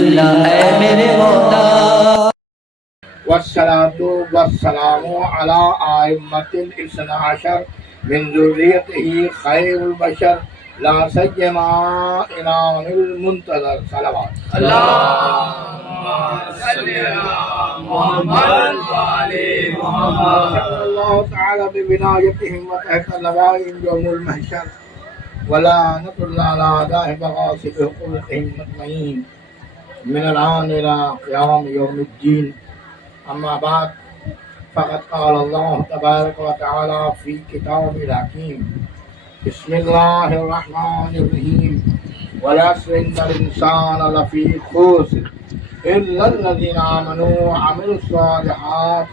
اللہ اے میرے مولا۔ والصلاة والسلام على أئمة الاثنى عشر من ذريته خير البشر لا سيما إمام المنتظر صلوات اللهم صل على محمد وآل محمد۔ صلى الله تعالى ببنايتهم وتحت لوائهم يوم المحشر ولعنة الله على أعدائهم وغاصب حقوقهم مطمئين من الآن إلى قيام يوم الدين. أما بعد فقد قال الله تبارك وتعالى في كتابه الحكيم بسم الله الرحمن الرحيم والعصر إن الإنسان لفي خسر إلا الذين آمنوا وعملوا الصالحات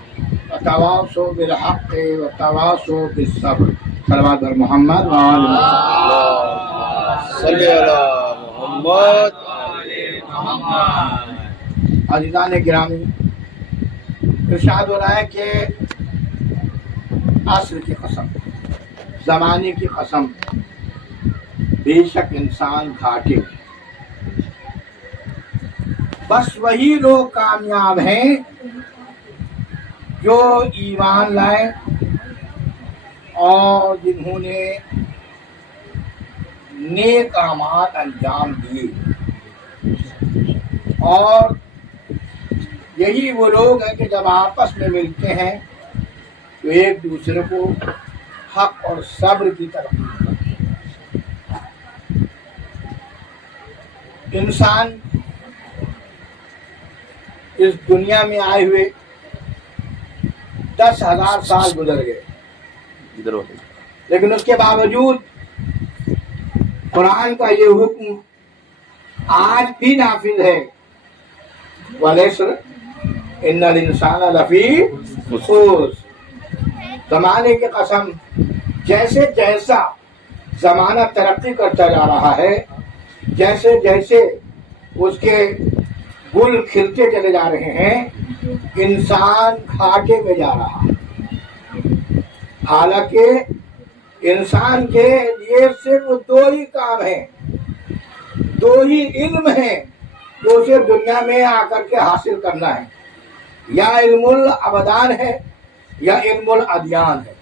وتواصوا بالحق وتواصوا بالصبر. صلوات بر محمد وآل محمد صلی علی محمد وآل محمد۔ عزیزان گرامی، ارشاد ہو رہا ہے کہ عصر کی قسم، زمانے کی قسم، بے شک انسان گھاٹے میں۔ بس وہی لوگ کامیاب ہیں جو ایمان لائے اور جنہوں نے نیک اعمال انجام دیے، اور یہی وہ لوگ ہیں کہ جب آپس میں ملتے ہیں تو ایک دوسرے کو حق اور صبر کی طرف کرتے ہیں۔ انسان اس دنیا میں آئے ہوئے 10,000 سال گزر گئے، لیکن اس کے باوجود قرآن کا یہ حکم آج بھی نافذ ہے، والعصر ان الانسان لفی خسر۔ زمانے کی قسم، جیسے جیسا زمانہ ترقی کرتا جا رہا ہے، جیسے جیسے اس کے گل کھلتے چلے جا رہے ہیں، انسان گھاٹے میں جا رہا ہے۔ حالانکہ انسان کے لیے صرف 2 ہی کام ہیں، 2 ہی علم ہیں جو اسے دنیا میں آ کر کے حاصل کرنا ہے، یا علم الابدان ہے یا علم الادیان ہے۔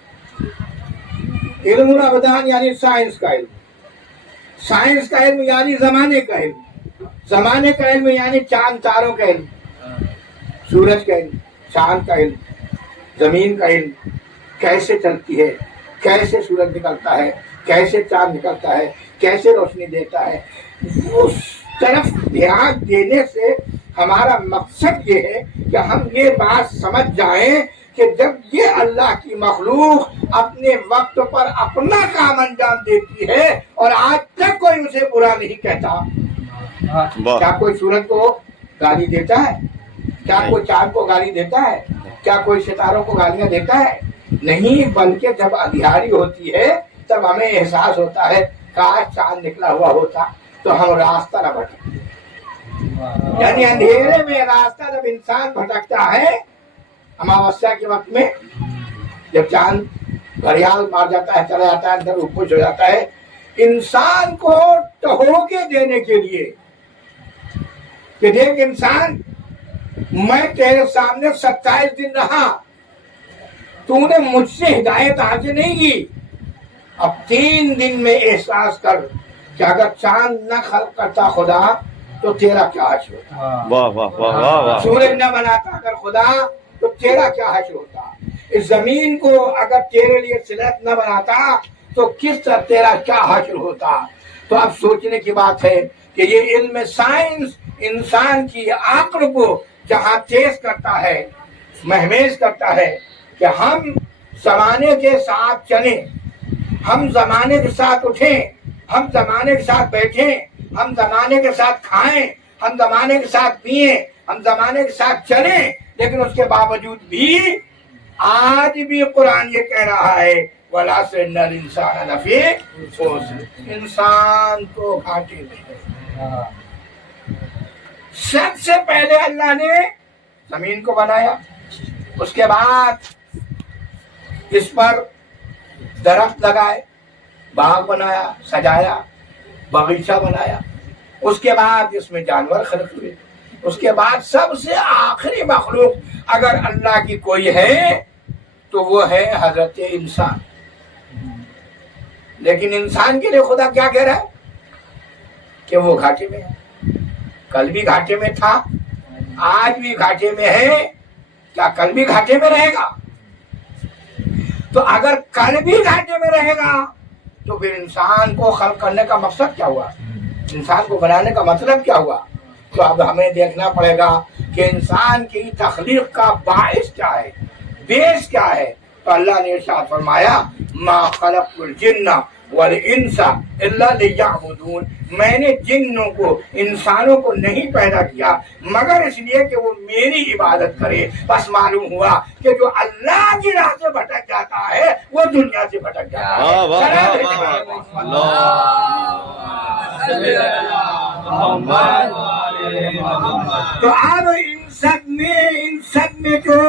علم الابدان یعنی سائنس کا علم، سائنس کا علم یعنی زمانے کا علم، زمانے کا علم یعنی چاند تاروں کا علم، سورج کا علم، چاند کا علم، زمین کا علم، کیسے چلتی ہے، کیسے سورج نکلتا ہے، کیسے چاند نکلتا ہے، کیسے روشنی دیتا ہے۔ اس طرف دھیان دینے سے ہمارا مقصد یہ ہے کہ ہم یہ بات سمجھ جائیں کہ جب یہ اللہ کی مخلوق اپنے وقت پر اپنا کام انجام دیتی ہے اور آج تک کوئی اسے برا نہیں کہتا، کیا کوئی سورج کو گالی دیتا ہے؟ کیا کوئی چاند کو گالی دیتا ہے؟ کیا کوئی ستاروں کو گالیاں دیتا ہے؟ نہیں، بلکہ جب اندھیاری ہوتی ہے تب ہمیں احساس ہوتا ہے کاش چاند نکلا ہوا ہوتا تو ہم راستہ نہ بھٹکتے۔ یعنی اندھیرے میں راستہ جب انسان بھٹکتا ہے، اماوسیا کے وقت میں جب چاند گھڑیال مار جاتا ہے، چلا جاتا ہے اندر، اوپر ہو جاتا ہے، انسان کو ٹہوکے دینے کے لیے کہ دیکھ انسان، میں تیرے سامنے 27 دن رہا، تو نے مجھ سے ہدایت حاصل نہیں کی، اب 3 دن میں احساس کر کہ اگر چاند نہ خلق کرتا خدا تو تیرا کیا حشر ہوتا، واہ واہ واہ واہ واہ۔ سورج نہ بناتا اگر خدا تو تیرا کیا حشر ہوتا، اس زمین کو اگر تیرے لیے صلت نہ بناتا تو کس طرح تیرا کیا حشر ہوتا۔ تو اب سوچنے کی بات ہے کہ یہ علم سائنس انسان کی عقل کو جہاں تیز کرتا ہے، مہمیز کرتا ہے کہ ہم زمانے کے ساتھ چلیں، ہم زمانے کے ساتھ اٹھیں، ہم زمانے کے ساتھ بیٹھیں، ہم زمانے کے ساتھ کھائیں، ہم زمانے کے ساتھ پئیں، ہم زمانے کے ساتھ چلیں، لیکن اس کے باوجود بھی آج بھی قرآن یہ کہہ رہا ہے وَالْعَصْرِ إِنَّ الْإِنسَانَ لَفِي خُسْرٍ، انسان تو گھاٹے میں ہے۔ سب سے پہلے اللہ نے زمین کو بنایا، اس کے بعد اس پر درخت لگائے، باغ بنایا، سجایا، باغیچہ بنایا، اس کے بعد اس میں جانور خلق ہوئے، اس کے بعد سب سے آخری مخلوق اگر اللہ کی کوئی ہے تو وہ ہے حضرت انسان. لیکن انسان کے لیے خدا کیا کہہ رہا ہے کہ وہ گھاٹے میں ہے. کل بھی گھاٹے میں تھا, آج بھی گھاٹے میں ہے, کیا کل بھی گھاٹے میں رہے گا؟ تو اگر کل بھی گھاٹے میں رہے گا تو پھر انسان کو خلق کرنے کا مقصد کیا ہوا, انسان کو بنانے کا مطلب کیا ہوا؟ تو اب ہمیں دیکھنا پڑے گا کہ انسان کی تخلیق کا باعث کیا ہے, بیس کیا ہے. تو اللہ نے ارشاد فرمایا ما خلقت الجن والانس الا لیعبدون, میں نے جنوں کو انسانوں کو نہیں پیدا کیا مگر اس لیے کہ وہ میری عبادت کرے. بس معلوم ہوا کہ جو اللہ کی راہ سے بھٹک جاتا ہے وہ دنیا سے بھٹک جاتا ہے. تو اب ان سب میں جو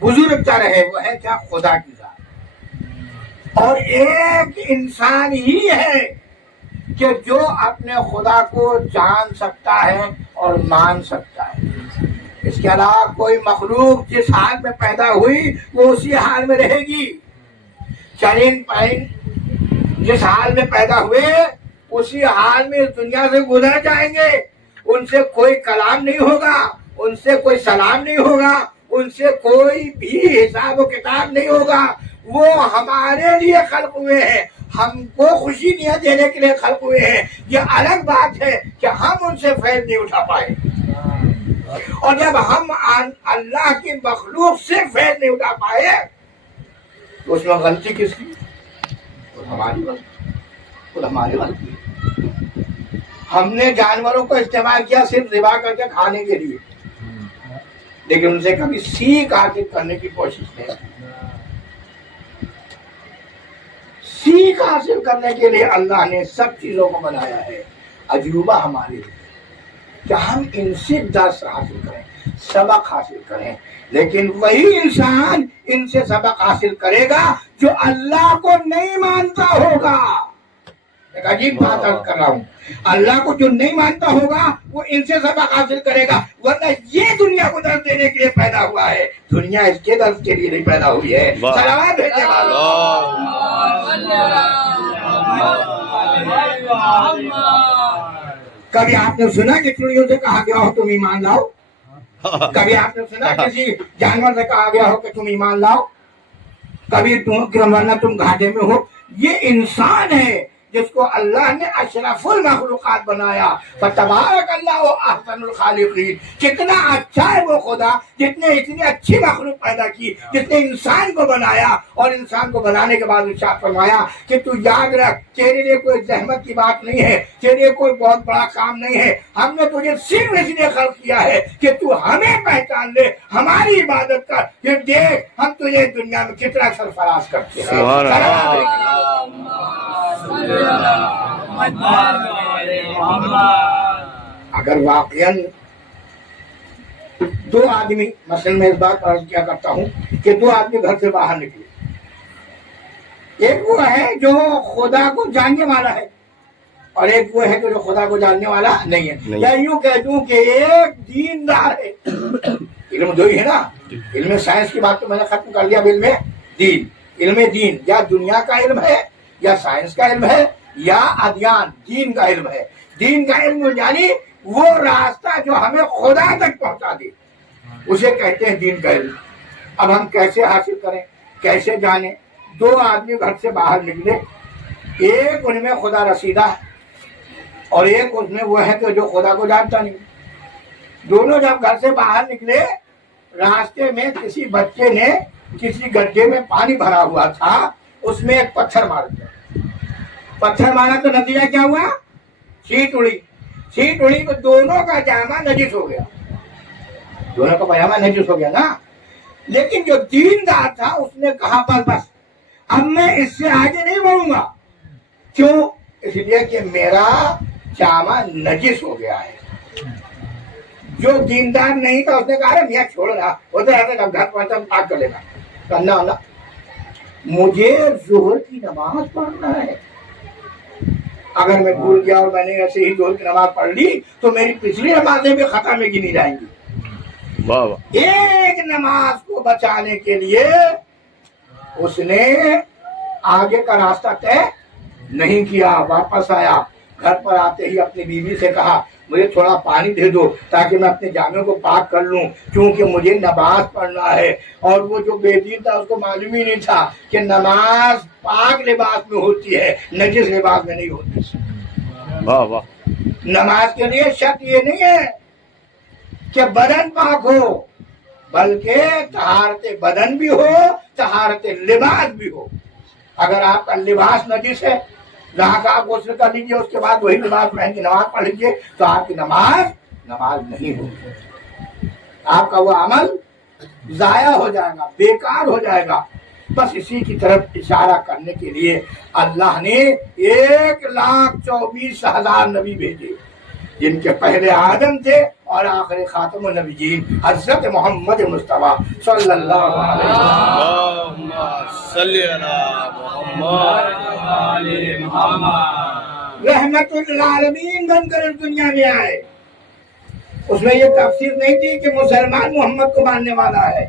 بزرگ تر ہے وہ ہے کیا؟ خدا کی ذات. اور ایک انسان ہی ہے کہ جو اپنے خدا کو جان سکتا ہے اور مان سکتا ہے. اس کے علاوہ کوئی مخلوق جس حال میں پیدا ہوئی وہ اسی حال میں رہے گی. چرند پرند جس حال میں پیدا ہوئے اسی حال میں اس دنیا سے گزر جائیں گے. ان سے کوئی کلام نہیں ہوگا, ان سے کوئی سلام نہیں ہوگا, ان سے کوئی بھی حساب و کتاب نہیں ہوگا. وہ ہمارے لیے خلق ہوئے ہیں, ہم کو خوشی دینے کے لیے خلق ہوئے ہیں. یہ الگ بات ہے کہ ہم ان سے فیض نہیں اٹھا پائے, اور جب ہم اللہ کی مخلوق سے فیض نہیں اٹھا پائے تو اس میں غلطی کس کی؟ ہماری غلطی. ہم نے جانوروں کو استعمال کیا صرف ذبح کر کے کھانے کے لیے, لیکن ان سے کبھی سیکھ حاصل کرنے کی کوشش نہیں. سیکھ حاصل کرنے کے لیے اللہ نے سب چیزوں کو بنایا ہے. عجوبہ ہمارے لیے کہ ہم ان سے درس حاصل کریں, سبق حاصل کریں. لیکن وہی انسان ان سے سبق حاصل کرے گا جو اللہ کو نہیں مانتا ہوگا. ایک عجیب بات عرض کر رہا ہوں, اللہ کو جو نہیں مانتا ہوگا وہ ان سے سبق حاصل کرے گا. ورنہ یہ دنیا کو درس دینے کے لیے پیدا ہوا ہے, دنیا اس کے درس کے لیے نہیں پیدا ہوئی ہے. صلوات بھیجنے والوں, کبھی آپ نے سنا کہ چڑیوں سے کہا گیا ہو تم ایمان لاؤ؟ کبھی آپ نے سنا کسی جانور سے کہا گیا ہو کہ تم ایمان لاؤ؟ کبھی ورنہ تم گھاٹے میں ہو. یہ انسان ہے جس کو اللہ نے اشرف المخلوقات بنایا. فتبارک اللہ احسن الخالقین. کتنا اچھا ہے وہ خدا جس نے اتنی اچھی مخلوق پیدا کی, جس نے انسان کو بنایا, اور انسان کو بنانے کے بعد ارشاد فرمایا کہ تو یاد رکھ تیرے لیے کوئی زحمت کی بات نہیں ہے, تیرے لیے کوئی بہت بڑا کام نہیں ہے. ہم نے تجھے صرف اس لیے خلق کیا ہے کہ تو ہمیں پہچان لے, ہماری عبادت کر, پھر دیکھ ہم تجھے دنیا میں کتنا سرفراز کرتے ہیں. اگر واقعاً دو آدمی, مثلا میں اس بات پر عرض کیا کرتا ہوں کہ دو آدمی گھر سے باہر نکلے, ایک وہ ہے جو خدا کو جاننے والا ہے اور ایک وہ ہے جو خدا کو جاننے والا نہیں ہے. یا یوں کہہ دوں کہ ایک دیندار ہے. علم دو ہی ہے نا, علم سائنس کی بات تو میں نے ختم کر لیا. علم دین, علم دین یا دنیا کا علم ہے یا سائنس کا علم ہے یا ادیان, دین کا علم ہے. دین کا علم یعنی وہ راستہ جو ہمیں خدا تک پہنچا دے, اسے کہتے ہیں دین کا علم. اب ہم کیسے حاصل کریں, کیسے جانیں؟ دو آدمی گھر سے باہر نکلے, ایک ان میں خدا رسیدہ ہے اور ایک اس میں وہ ہے کہ جو خدا کو جانتا نہیں. دونوں جب گھر سے باہر نکلے, راستے میں کسی بچے نے کسی گڈھے میں پانی بھرا ہوا تھا, اس میں ایک پتھر مار دیا. پتھر مارا تو نتیجہ کیا ہوا؟ سیٹ اڑی. سیٹ اڑی تو دونوں کا جامع نجس ہو گیا, دونوں کا پاجامہ نجس ہو گیا نا. لیکن جو دیندار تھا اس نے کہا بس اب میں اس سے آگے نہیں بڑھوں گا. کیوں؟ اس لیے کہ میرا جامع نجس ہو گیا ہے. جو دیندار نہیں تھا اس نے کہا میاں چھوڑ رہا ہوتا ہے, گھر پہنچا پاک کر لینا. کرنا مجھے ظہر کی نماز پڑھنا ہے. اگر میں بھول گیا اور میں نے ایسے ہی ظہر کی نماز پڑھ لی تو میری پچھلی نمازیں بھی خطا میں گنی جائیں گی. واہ واہ ایک نماز کو بچانے کے لیے اس نے آگے کا راستہ طے نہیں کیا. واپس آیا, گھر پر آتے ہی اپنی بیوی سے کہا مجھے تھوڑا پانی دے دو تاکہ میں اپنے جامے کو پاک کر لوں, کیونکہ مجھے نماز پڑھنا ہے. اور وہ جو بے دین تھا اس کو معلوم ہی نہیں تھا کہ نماز پاک لباس میں ہوتی ہے, نجس لباس میں نہیں ہوتی. واہ واہ نماز کے لیے شرط یہ نہیں ہے کہ بدن پاک ہو, بلکہ طہارت بدن بھی ہو, طہارت لباس بھی ہو. اگر آپ کا لباس نجس ہے, جہاں کا آپ غسل کر لیجیے, اس کے بعد وہی لباس پہن کے نماز پڑھ لیجیے, تو آپ کی نماز نہیں ہوگی. آپ کا وہ عمل ضائع ہو جائے گا, بیکار ہو جائے گا. بس اسی کی طرف اشارہ کرنے کے لیے اللہ نے 1,24,000 نبی بھیجے, جن کے پہلے آدم تھے اور آخر خاتم النبیین حضرت محمد مصطفیٰ صلی اللہ علیہ وسلم. اللہم صلی علی محمد. رحمت للعالمین بن کر اس دنیا میں آئے. اس میں یہ تفسیر نہیں تھی کہ مسلمان محمد کو ماننے والا ہے,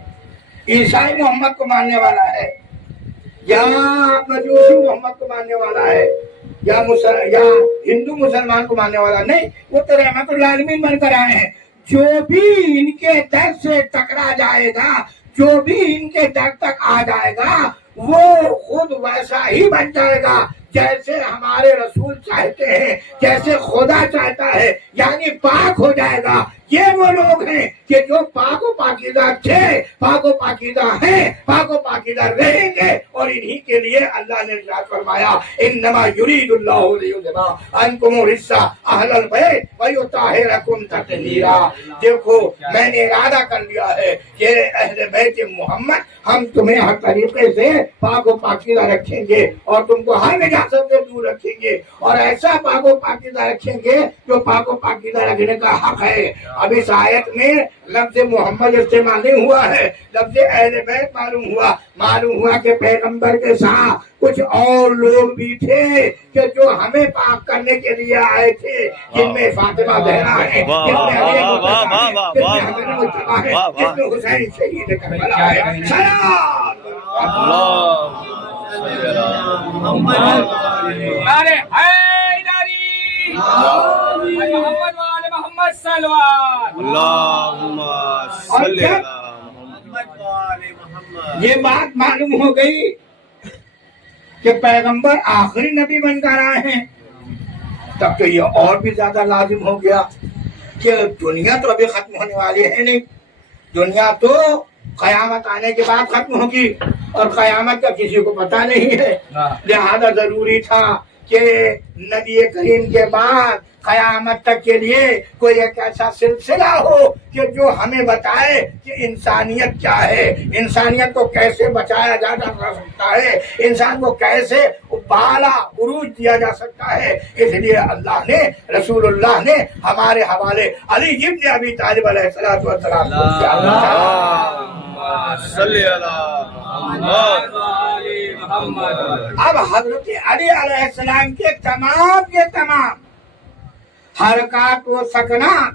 عیسائی محمد کو ماننے والا ہے, یا مجوسی محمد کو ماننے والا ہے, یا ہندو مسلمان کو ماننے والا نہیں. وہ تو رحمت للعالمین بن کر آئے ہیں. جو بھی ان کے در سے ٹکرا جائے گا, جو بھی ان کے در تک آ جائے گا, وہ خود ویسا ہی بن جائے گا جیسے ہمارے رسول چاہتے ہیں, جیسے خدا چاہتا ہے, یعنی پاک ہو جائے گا. یہ وہ لوگ ہیں کہ جو پاک و پاکیزہ تھے, پاک و پاکیزہ ہیں, پاک و پاکیزہ رہیں گے. اور انہی کے لیے اللہ نے ارشاد فرمایا انما یرید اللہ لیذھب عنکم الرجس اہل البیت ویطہرکم تطہیرا. دیکھو میں نے ارادہ کر لیا ہے کہ اہل بیت محمد ہم تمہیں ہر طریقے سے پاک و پاکیزہ رکھیں گے اور تم کو ہر نجاست سے دور رکھیں گے, اور ایسا پاک و پاکیزہ رکھیں گے جو پاک و پاکیزہ رکھنے کا حق ہے. اب اس آیت میں لفظ محمد استعمال نہیں ہوا ہے, لفظ اہل بیت معلوم ہوا کہ پیغمبر کے ساتھ کچھ اور لوگ بھی تھے کہ جو ہمیں پاک کرنے کے لیے آئے تھے, جن میں فاطمہ زہرا ہے, جن میں علی مصطفیٰ ہے, جن میں حسن مصطفیٰ ہے, جن میں حسین شہید کربلا ہے. نعرے حیدری محمد وآل محمد صلوات. اللہم صلی علی محمد. یہ بات معلوم ہو گئی کہ پیغمبر آخری نبی بن کر آئے ہیں, تب تو یہ اور بھی زیادہ لازم ہو گیا کہ دنیا تو ابھی ختم ہونے والی ہے نہیں. دنیا تو قیامت آنے کے بعد ختم ہوگی, اور قیامت کا کسی کو پتہ نہیں ہے. لہذا ضروری تھا کہ نبی کریم کے بعد قیامت تک کے لیے کوئی ایک ایسا سلسلہ ہو کہ جو ہمیں بتائے کہ انسانیت کیا ہے, انسانیت کو کیسے بچایا جا سکتا ہے, انسان کو کیسے بالا عروج دیا جا سکتا ہے. اس لیے اللہ نے, رسول اللہ نے ہمارے حوالے علی ابن ابی طالب علیہ الصلوۃ والسلام صلی علی محمد. اب حضرت علی علیہ السلام کے تمام حرکات و سکنات,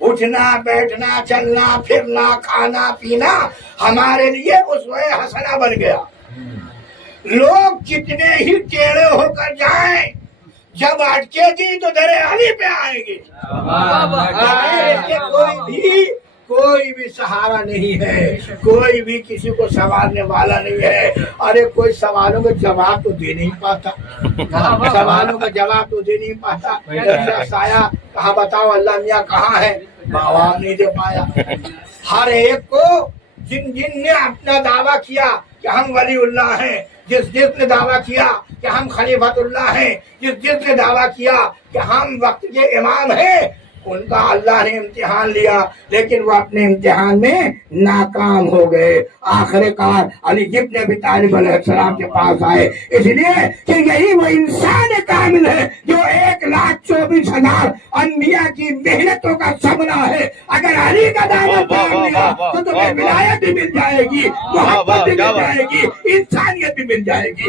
اٹھنا بیٹھنا چلنا پھرنا کھانا پینا ہمارے لیے اسوہ حسنہ بن گیا. لوگ کتنے ہی ٹیڑھے ہو کر جائیں, جب اٹکے گی تو در علی پہ آئیں گے. اس کے کوئی بھی سہارا نہیں ہے, کوئی بھی کسی کو سنوارنے والا نہیں ہے. ارے کوئی سوالوں کا جواب تو دے نہیں پاتا, سوالوں کا جواب تو دے نہیں پاتا. سایہ کہاں بتاؤ اللہ میاں کہاں ہے, جواب نہیں دے پایا. ہر ایک کو جن نے اپنا دعویٰ کیا کہ ہم ولی اللہ ہیں, جس نے دعویٰ کیا کہ ہم خلیفۃ اللہ ہیں, جس نے دعویٰ کیا کہ ہم وقت کے امام ہیں, ان کا اللہ نے امتحان لیا, لیکن وہ اپنے امتحان میں ناکام ہو گئے. آخر کار علی ابن ابی طالب علیہ السلام کے پاس آئے, اس لیے کہ یہی وہ انسان کامل ہے جو 1,24,000 انبیاء کی محنتوں کا ثمرہ ہے. اگر علی کا دعوت ملا تو تمہیں ولایت بھی مل جائے گی, محبت بھی مل جائے گی, انسانیت بھی مل جائے گی.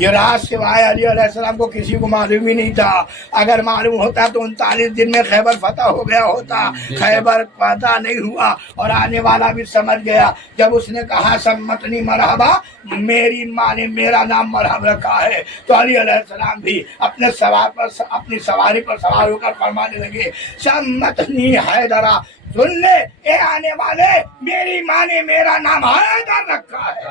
یہ راز سوائے علی علیہ السلام کو کسی کو معلوم ہی نہیں تھا. اگر معلوم ہوتا تو 39 دن میں خیبر فتح ہو گیا ہوتا. خیبر فتح نہیں ہوا اور آنے والا بھی سمجھ گیا. جب اس نے کہا سمتنی مرحبا، میری ماں نے میرا نام مرحب رکھا ہے، تو علی علیہ السلام بھی اپنے سوار پر اپنی سواری پر سوار ہو کر فرمانے لگے سمتنی حیدرہ، سن لے اے آنے والے، میری ماں نے میرا نام حیدر رکھا ہے.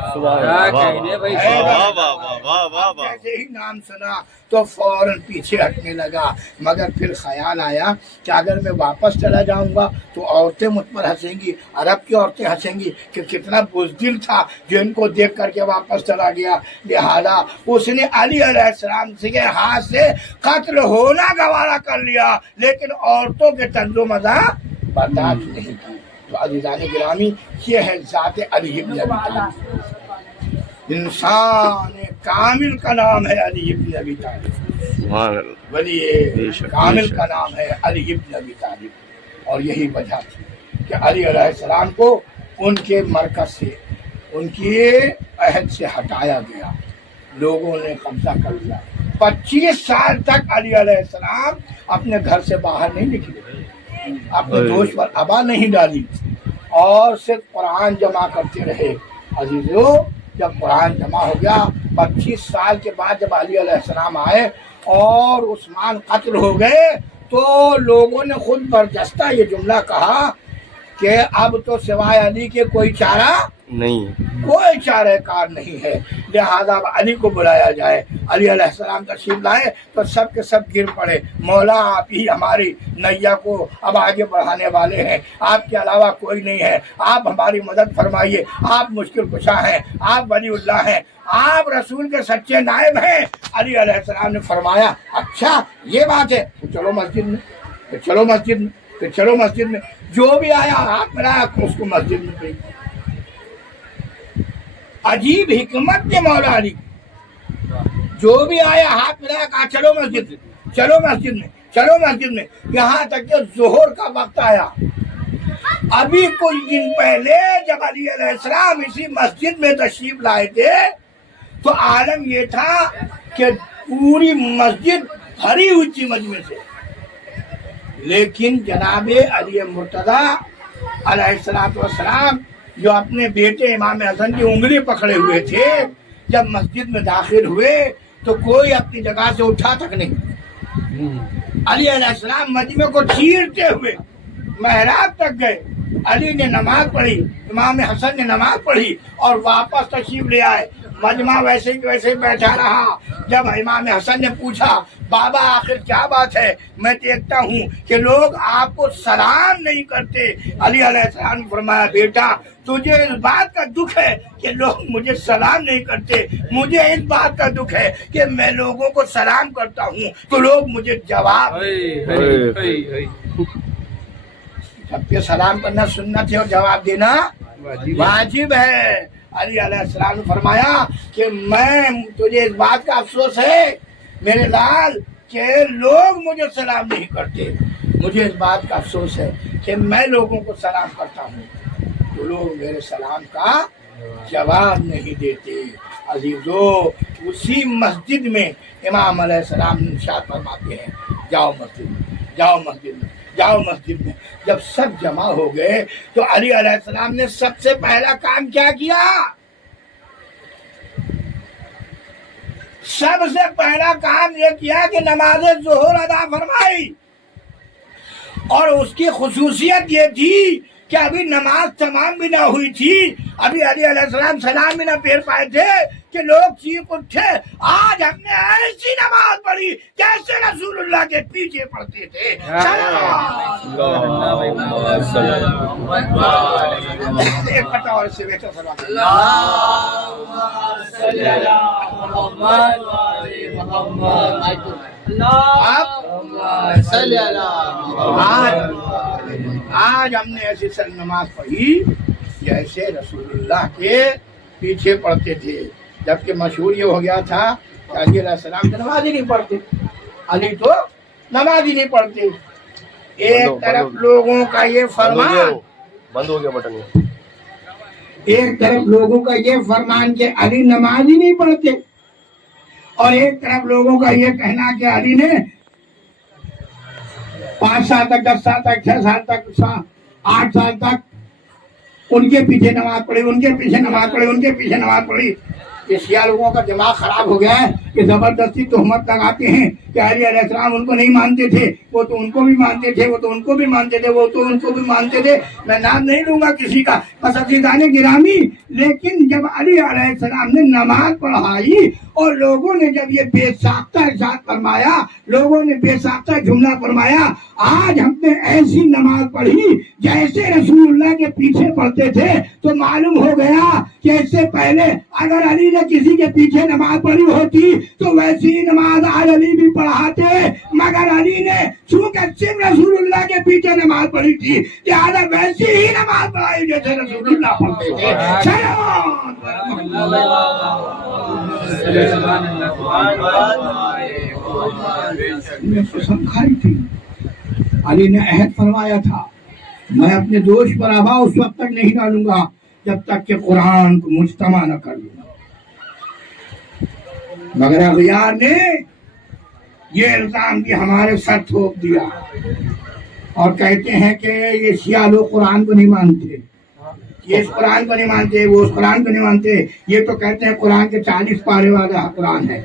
جیسے ہی نام سنا تو فوراً پیچھے ہٹنے لگا، مگر پھر خیال آیا کہ اگر میں واپس چلا جاؤں گا تو عورتیں مجھ پر ہنسیں گی، عرب کی عورتیں ہنسیں گی کہ کتنا بزدل تھا جو ان کو دیکھ کر کے واپس چلا گیا. لہذا اس نے علی علیہ السلام کے ہاتھ سے قتل ہونا گوارا کر لیا، لیکن عورتوں کے طنز و مزاح برداشت نہیں کی. تو عزیزان گرامی، یہ ہے ذات علی بن ابی طالب. انسان کامل کا نام ہے علی بن ابی طالب، ولی کامل کا نام ہے علی بن ابی طالب. اور یہی وجہ تھی کہ علی علیہ السلام کو ان کے مرکز سے، ان کی عہد سے ہٹایا گیا، لوگوں نے قبضہ کر لیا. 25 سال تک علی علیہ السلام اپنے گھر سے باہر نہیں نکلے، اپنے دوست پر ابا نہیں ڈالی، اور صرف قرآن جمع کرتے رہے. عزیزو، جب قرآن جمع ہو گیا 25 سال کے بعد جب علی علیہ السلام آئے اور عثمان قتل ہو گئے، تو لوگوں نے خود برجستہ یہ جملہ کہا کہ اب تو سوائے علی کے کوئی چارہ نہیں، کوئی چارہ کار نہیں ہے، لہذا اب علی کو بلایا جائے. علی علیہ السلام تشریف لائے تو سب کے سب گر پڑے. مولا آپ ہی ہماری نیا کو اب آگے بڑھانے والے ہیں، آپ کے علاوہ کوئی نہیں ہے، آپ ہماری مدد فرمائیے. آپ مشکل کشا ہیں، آپ ولی اللہ ہیں، آپ رسول کے سچے نائب ہیں. علی علیہ السلام نے فرمایا اچھا یہ بات ہے، تو چلو مسجد میں، تو چلو مسجد میں، تو چلو مسجد میں. جو بھی آیا ہاتھ ملایا اس کو مسجد میں بھیج. عجیب حکمت کے مولا علی، جو بھی آیا ہاتھ ملایا، کہا چلو مسجد میں، چلو مسجد میں، چلو مسجد میں. یہاں تک کہ ظہر کا وقت آیا. ابھی کچھ دن پہلے جب علی علیہ السلام اسی مسجد میں تشریف لائے تھے تو عالم یہ تھا کہ پوری مسجد بھری ہوئی تھی مجمع سے، لیکن جناب علی مرتضیٰ علیہ السلام جو اپنے بیٹے امام حسن کی انگلی پکڑے ہوئے تھے، جب مسجد میں داخل ہوئے تو کوئی اپنی جگہ سے اٹھا تک نہیں. علی علیہ السلام مجمع کو چیرتے ہوئے محراب تک گئے. علی نے نماز پڑھی، امام حسن نے نماز پڑھی اور واپس تشریف لے آئے. مجمع ویسے ہی ویسے بیٹھا رہا. جب امام حسن نے پوچھا بابا آخر کیا بات ہے، میں دیکھتا ہوں کہ لوگ آپ کو سلام نہیں کرتے. علی علیہ السلام نے فرمایا بیٹا تجھے اس بات کا دکھ ہے کہ لوگ مجھے سلام نہیں کرتے، مجھے اس بات کا دکھ ہے کہ میں لوگوں کو سلام کرتا ہوں تو لوگ مجھے جواب. جبکہ سلام کرنا سنت ہے اور جواب دینا واجب ہے. علی علیہ السلام نے فرمایا کہ میں تجھے اس بات کا افسوس ہے میرے لال کہ لوگ مجھے سلام نہیں کرتے، مجھے اس بات کا افسوس ہے کہ میں لوگوں کو سلام کرتا ہوں تو لوگ میرے سلام کا جواب نہیں دیتے. عزیزو، اسی مسجد میں امام علیہ السلام ارشاد فرماتے ہیں جاؤ مسجد میں، جاؤ مسجد میں، جاؤ مسجد میں. جب سب جمع ہو گئے تو علی علیہ السلام نے سب سے پہلا کام کیا کیا؟ سب سے پہلا کام یہ کیا کہ نماز ظہر ادا فرمائی. اور اس کی خصوصیت یہ تھی کہ ابھی نماز تمام بھی نہ ہوئی تھی، ابھی علی علیہ السلام سلام بھی نہ پھیر پائے تھے کہ لوگ چیخ اٹھے آج ہم نے ایسی نماز پڑھی جیسے رسول اللہ کے پیچھے پڑھتے تھے. ایک پٹا اور سے بیٹا آج ہم نے ایسی سر نماز پڑھی جیسے رسول اللہ کے پیچھے پڑھتے تھے. جبکہ مشہور یہ ہو گیا تھا کہ علی علیہ السلام تو نماز ہی نہیں پڑھتے، علی تو نماز ہی نہیں پڑھتے. ایک طرف لوگوں کا یہ فرمان، بند ہو گیا بٹن، ایک طرف لوگوں کا یہ فرمان کہ علی نماز ہی نہیں پڑھتے، اور ایک طرف لوگوں کا یہ کہنا کہ علی نے 5 سال تک 10 سال تک 6 سال تک 8 سال تک ان کے پیچھے نماز پڑھی، ان کے پیچھے نماز پڑھی، ان کے پیچھے نماز پڑھی. یہ شیعہ لوگوں کا دماغ خراب ہو گیا ہے کہ زبردستی تہمت لگاتے ہیں کہ علی علیہ السلام ان کو نہیں مانتے تھے، وہ تو ان کو بھی مانتے تھے، وہ تو ان کو بھی مانتے تھے، وہ تو ان کو بھی مانتے تھے. میں نام نہیں لوں گا کسی کا، بس عزیزان گرامی. لیکن جب علی علیہ السلام نے نماز پڑھائی اور لوگوں نے جب یہ بے ساختہ ارشاد فرمایا، لوگوں نے بے ساختہ جملہ فرمایا، آج ہم نے ایسی نماز پڑھی جیسے رسول اللہ کے پیچھے پڑھتے تھے، تو معلوم ہو گیا کہ اس سے پہلے اگر علی نے کسی کے پیچھے نماز پڑھی ہوتی تو ویسی نماز آج علی بھی پڑھاتے، مگر علی نے چونکہ صرف رسول اللہ کے پیچھے نماز پڑھی تھی لہٰذا ویسی ہی نماز پڑھائی جیسے رسول اللہ پڑھتے تھے. سمجھائی تھی. علی نے عہد فرمایا تھا میں اپنے دوش پر آبا اس وقت تک نہیں ڈالوں گا جب تک کہ قرآن کو مجتمع نہ کر لوں. مگر اغیار نے یہ الزام بھی ہمارے سر تھوپ دیا اور کہتے ہیں کہ یہ شیعہ لوگ قرآن کو نہیں مانتے، یہ اس قرآن کو نہیں مانتے، وہ اس قرآن کو نہیں مانتے. یہ تو کہتے ہیں قرآن کے 40 پارے والا قرآن ہے،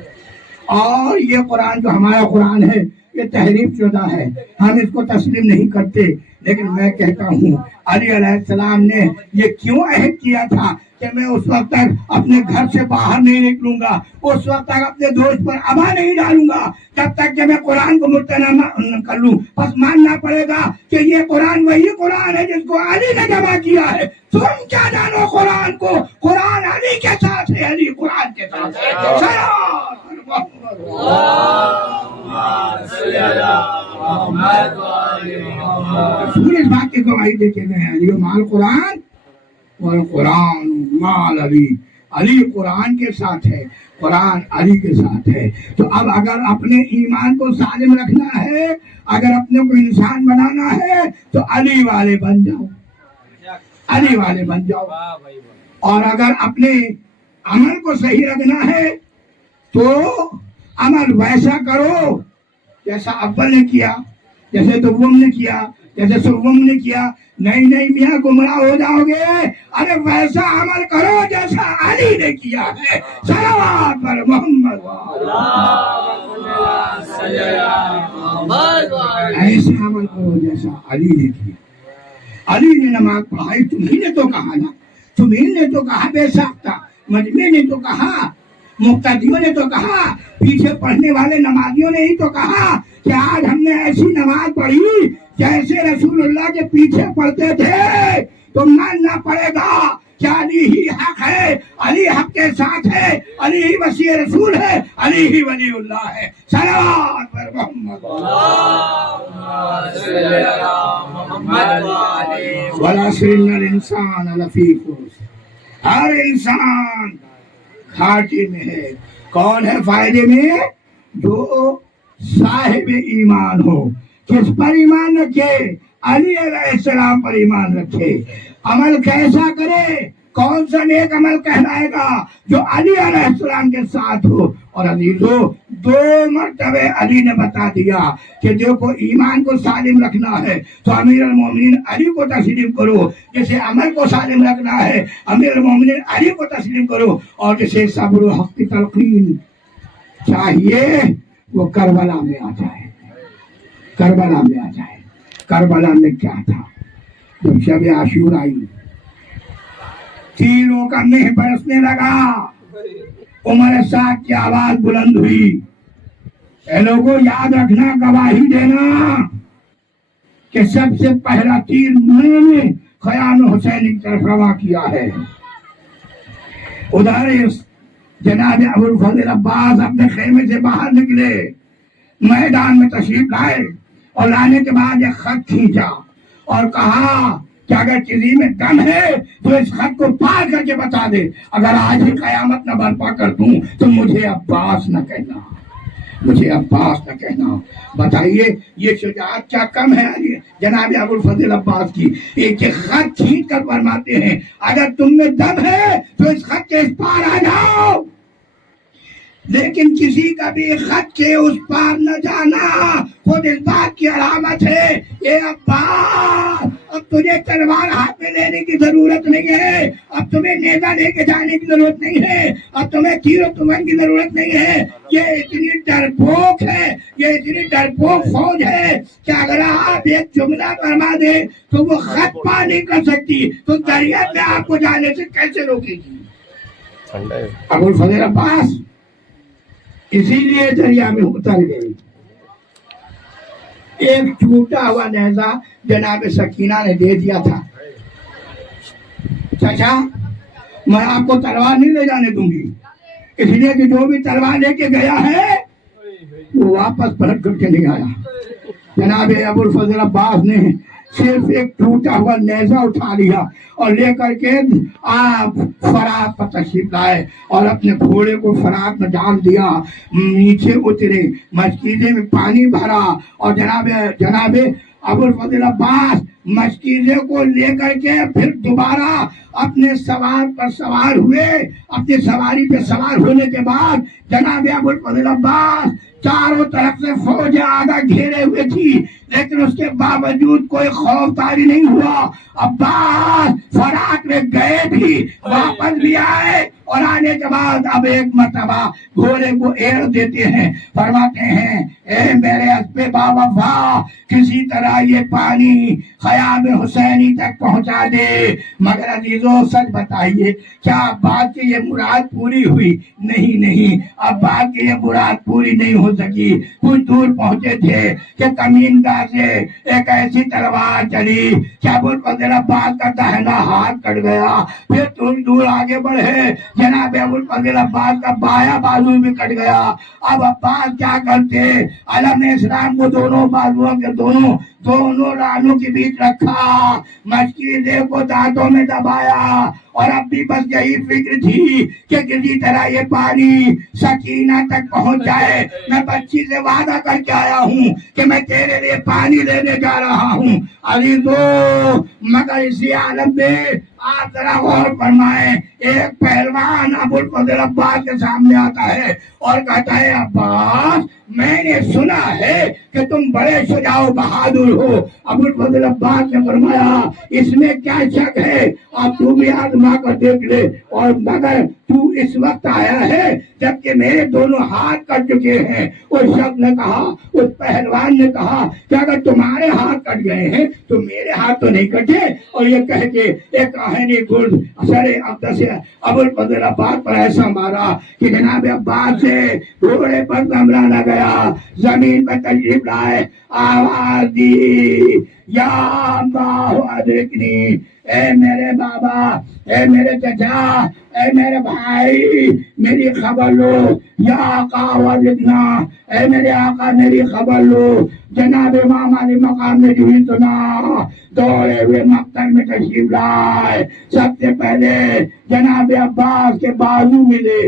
اور یہ قرآن جو ہمارا قرآن ہے یہ تحریف شدہ ہے، ہم اس کو تسلیم نہیں کرتے. لیکن میں کہتا ہوں علی علیہ السلام نے یہ کیوں عہد کیا تھا کہ میں اس وقت تک اپنے گھر سے باہر نہیں نکلوں گا، اس وقت تک اپنے دوست پر ابا نہیں ڈالوں گا جب تک کہ میں قرآن کو مجتمع کر لوں. بس ماننا پڑے گا کہ یہ قرآن وہی قرآن ہے جس کو علی نے جمع کیا ہے. تم کیا جانو قرآن کو، قرآن علی کے ساتھ ہے، علی قرآن کے ساتھ ہے. رسول اس بات کی گواہی دے کے گئے علی مال قرآن اور قرآن مال علی. علی قرآن کے ساتھ ہے، قرآن علی کے ساتھ ہے. تو اب اگر اپنے ایمان کو سالم رکھنا ہے، اگر اپنے کو انسان بنانا ہے تو علی والے بن جاؤ، علی والے بن جاؤ. اور اگر اپنے عمل کو صحیح رکھنا ہے تو عمل ویسا کرو جیسا اول نے کیا، جیسے دوم نے کیا، جیسے سوم نے کیا. نہیں میاں گمراہ ہو جاؤ گے. ارے ویسا عمل کرو جیسا علی نے کیا ہے. صلوات پر محمد. ایسے عمل کرو جیسا علی نے کیا. علی نے نماز پڑھائی، تمہیں نے تو کہا نا، تمہیں نے تو کہا بے ساختہ، مجمع نے تو کہا، مقتدیوں نے تو کہا، پیچھے پڑھنے والے نمازیوں نے ہی تو کہا کہ آج ہم نے ایسی نماز پڑھی جیسے رسول اللہ کے پیچھے پڑھتے تھے. تو ماننا پڑے گا کہ علی ہی حق ہے، علی حق کے ساتھ ہے، علی ہی وسیع رسول ہے، علی ہی ولی اللہ ہے. صلوات پر محمد. والعصر ان الانسان لفی خسر. ہر انسان گھاٹے میں ہے. کون ہے فائدے میں؟ جو صاحب ایمان ہو. کس پر ایمان رکھے؟ علی علیہ السلام پر ایمان رکھے. عمل کیسا کرے؟ کون سا نیک عمل کہلائے گا؟ جو علی علیہ السلام کے ساتھ ہو. اور عزیزو 2 مرتبہ علی نے بتا دیا کہ دیکھو ایمان کو سالم رکھنا ہے تو امیر المومنین علی کو تسلیم کرو، جسے عمل کو سالم رکھنا ہے امیر المومنین علی کو تسلیم کرو، اور جسے صبر و حق کی تلقین چاہیے وہ کربلا میں آ جائے. کربلا میں آ جائے. کربلا میں کیا تھا؟ جب شب عاشور آئی، تیروں کا مہ برسنے لگا، عمر سعد کی آواز بلند ہوئی، اے لوگوں یاد رکھنا، گواہی دینا کہ سب سے پہلا تیر میں نے خیام حسین کی طرف روا کیا ہے. ادھر جناب ابو الفضل عباس اپنے خیمے سے باہر نکلے، میدان میں تشریف لائے، اور لانے کے بعد ایک خط کھینچا اور کہا کہ اگر کسی میں دم ہے تو اس خط کو پار کر کے بتا دے. اگر آج ہی قیامت نہ برپا کر دوں تو مجھے عباس نہ کہنا، مجھے عباس نہ کہنا. بتائیے یہ شجاعت کیا کم ہے جناب ابو الفضل عباس کی؟ ایک خط کھینچ کر فرماتے ہیں اگر تم میں دم ہے تو اس خط کے اس پار آ جاؤ. لیکن کسی کا بھی خط کے اس پار نہ جانا خود اس بات کی علامت ہے. اے عباس اب تجھے تلوار ہاتھ میں لینے کی ضرورت نہیں ہے, اب تمہیں نیزہ لے کے جانے کی ضرورت نہیں ہے, اب تمہیں تیر و کمان کی ضرورت نہیں ہے. یہ اتنی ڈرپوک ہے, یہ اتنی ڈرپوک فوج ہے کہ اگر آپ ایک جملہ فرما دے تو وہ خط پار نہیں کر سکتی, تو دریا میں آپ کو جانے سے کیسے روکے گی؟ ابو الفضل عباس اسی لیے دریا میں اتر گئی. ایک ٹوٹا ہوا نیزہ جناب سکینہ نے دے دیا تھا. چچا میں آپ کو تلوار نہیں لے جانے دوں گی, اس لیے کہ جو بھی تلوار لے کے گیا ہے وہ واپس پلٹ کر کے نہیں آیا. جناب ابو الفضل عباس نے صرف ایک ٹوٹا ہوا نیزہ اٹھا لیا اور لے کر کے آپ فرات پر تشریف لائے اور اپنے گھوڑے کو فرات میں ڈال دیا. نیچے اترے, مشکیزے میں پانی بھرا اور جناب ابو الفضل عباس مشکیزے کو لے کر کے پھر دوبارہ اپنے سوار پر سوار ہوئے. اپنی سواری پہ سوار ہونے کے بعد جناب ابو الفضل عباس چاروں طرف سے فوج آگا گھیرے ہوئے تھی, لیکن اس کے باوجود کوئی خوف طاری نہیں ہوا. عباس فرات میں گئے بھی, واپس بھی آئے اور آنے کے بعد اب ایک مرتبہ گھوڑے کو ایڑ دیتے ہیں, فرماتے ہیں اے میرے اسب باوفا کسی طرح یہ پانی خیام حسینی تک پہنچا دے. مگر عزیزوں سچ بتائیے کیا عباس کی یہ مراد پوری ہوئی؟ نہیں, عباس کی یہ مراد پوری نہیں ہو سکی. کچھ دور پہنچے تھے کہ کمین گاہ سے ایک ایسی تلوار چلی کہ ابو الفضل عباس کا داہنا ہاتھ کٹ گیا. پھر تھوڑی دور آگے بڑھے, جناب ابو الفضل عباس کا بایاں بازو بھی کٹ گیا. اب عباس کیا کرتے؟ علم اسلام کو دونوں بازوؤں کے دونوں رانوں کے بیچ رکھا, مشکیزے کو دانتوں میں دبایا اور اب بھی بس یہی فکر تھی کہ کسی طرح یہ پانی سکینہ تک پہنچ جائے. میں بچی سے وعدہ کر کے آیا ہوں کہ میں تیرے لیے پانی لینے جا رہا ہوں. عزیزو مگر اسی عالم میں آپ ذرا غور فرمائیں, ایک پہلوان ابو الفضل عباس کے سامنے آتا ہے اور کہتا ہے عباس میں نے سنا ہے کہ تم بڑے شجاع و بہادر ہو. ابو الفضل عباس نے فرمایا اس میں کیا شک ہے, اب تو بھی آزما کر دیکھ لے. اور مگر تو اس وقت آیا ہے جبکہ میرے دونوں ہاتھ کٹ چکے ہیں. اس شخص نے کہا, اس پہلوان نے کہا کہ اگر تمہارے ہاتھ کٹ گئے ہیں تو میرے ہاتھ تو نہیں کٹے. اور یہ کہہ کے ایک آہنی گرد سر عبدس ابو الفضل عباس پر ایسا مارا کہ جناب عباس سے گھوڑے پر دمرا نہ گیا. زمین پر تشریف لائے, آواز دی یا اللہ ادرکنی, اے میرے بابا, اے میرے چچا, اے میرے بھائی میری خبر لو. یا آقا وزدنا, اے میرے آقا میری خبر لو. جناب امام علی مقام نے جو ہی سنا دوڑے ہوئے مقتل میں تشریف لائے. سب سے پہلے جناب عباس کے بازو ملے,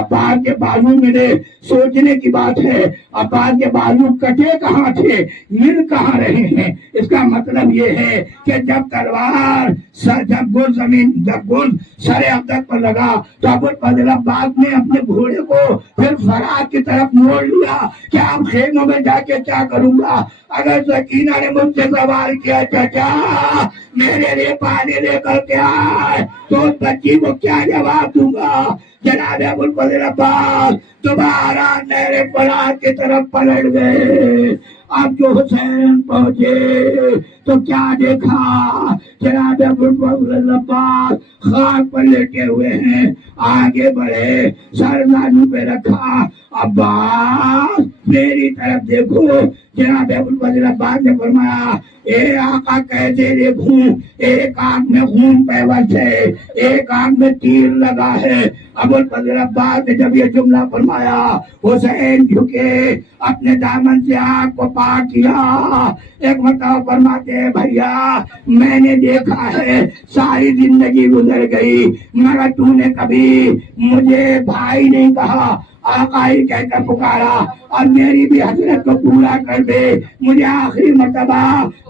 عباس کے بازو ملے. سوچنے کی بات ہے عباس کے بازو کٹے کہاں تھے, مل کہاں رہے ہیں؟ اس کا مطلب یہ ہے کہ جب تلوار جب گل سر عبدت پر لگا تو ابو الفضل عباس نے اپنے گھوڑے کو پھر فرات کی طرف موڑ لیا کہ اب خیموں میں جا کے کیا کروں گا. اگر سکینہ نے مجھ سے سوال کیا چچا میرے لیے پانی لے کر کے آئے تو اس بچی کو کیا جواب دوں گا؟ جناب ابو الفضل عباس دوبارہ نہر فرات کی طرف پلٹ گئے. اب جو حسین پہنچے تو کیا دیکھا, جناب ابو الفضل عباس خاک پر لیٹے ہوئے ہیں. آگے بڑھے, سر زانو پہ رکھا, عباس میری طرف دیکھو. جناب ابو الفضل عباس نے فرمایا اے آقا کیسے دیکھوں, ایک آنکھ میں خون پیوست ہے, ایک آنکھ میں تیر لگا ہے. ابو الفضل عباس نے جب یہ جملہ فرمایا حسین جھکے, اپنے دامن سے آنکھ کو پاک کیا. ایک مرتبہ فرماتے ہیں بھیا میں نے دیکھا ہے ساری زندگی گزر گئی مگر تو نے کبھی مجھے بھائی نہیں کہا, آقا ہی کہہ کر پکارا اور میری بھی حسرت کو پورا کر دے، مجھے آخری مرتبہ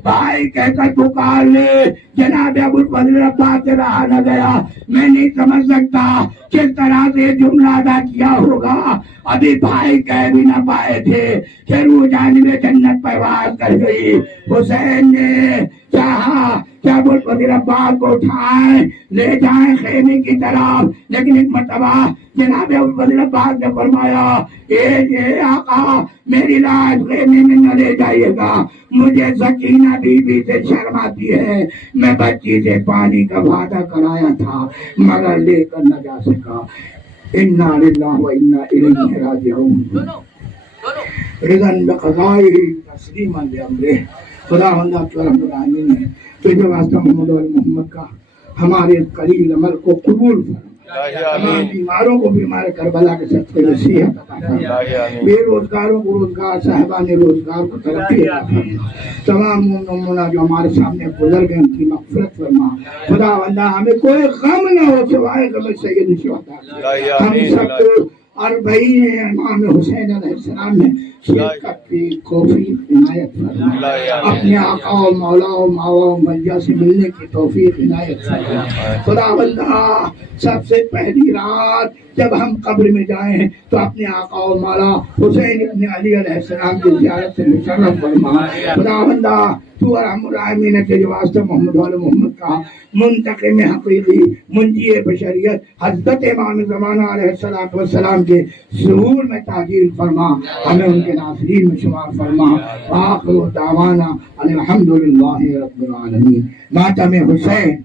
بھائی کہہ کر پکار لے۔ جناب ابوالفضل عباس سے رہا نہ گیا، میں نہیں سمجھ سکتا کس طرح سے جملہ ادا کیا ہوگا، ابھی بھائی کہہ بھی نہ پائے تھے کہ روح جانب جنت پرواز کر گئی۔ حسین نے چاہا کہ ابوالفضل عباس کو اٹھائیں لے جائیں خیمے کی طرف، لیکن ایک مرتبہ جناب ابوالفضل عباس نے فرمایا اے آقا میری لاش خیمے میں نہ لے جائیے گا، مجھے سکینہ بی بی سے شرم آتی ہے، میں بچی سے پانی کا وعدہ کرایا تھا مگر لے کر نہ جا سکا۔ انا للہ و انا الیہ راجعون، رضا بقضائہ تسلیما لامرہ۔ خدا بندہ رب العالمین نے تجھے واسطہ محمد و محمد کا ہمارے قلیل عمل کو قبول فرما، تمام بیماروں کو بیمار کربلا کے صدقے میں صحت عطا فرما، بے روزگاروں کو روزگار، صاحبان روزگار کو ترقی عطا فرما، تمام مومنوں جو ہمارے سامنے گزر گئے ان کی مغفرت فرما۔ خدا بندہ ہمیں کوئی غم نہ ہو سوائے غم سید الشہداء، ہم سب کو اور بھائی امام حسین علیہ السلام نے شرکت کی توفیق عنایت فرما، اپنے آقا و مولا و ماوا و ملجا سے ملنے کی توفیق عنایت فرما۔ خدا بندہ سب سے پہلی رات جب ہم قبر میں جائیں تو اپنے آقا و مولا حسین ابن علی علیہ السلام کی زیارت سے مشرف فرما۔ خدا بندہ تو ارحم الراحمین کے واسطہ محمد و محمد کا منتقم حقیقی منجی بشریت حضرت امام زمانہ علیہ السلام کے ظہور میں تعجیل فرما، ہمیں ان کے ناصرین میں شمار فرما۔ آخر دعوانا الحمدللہ رب العالمین۔ ماتم حسین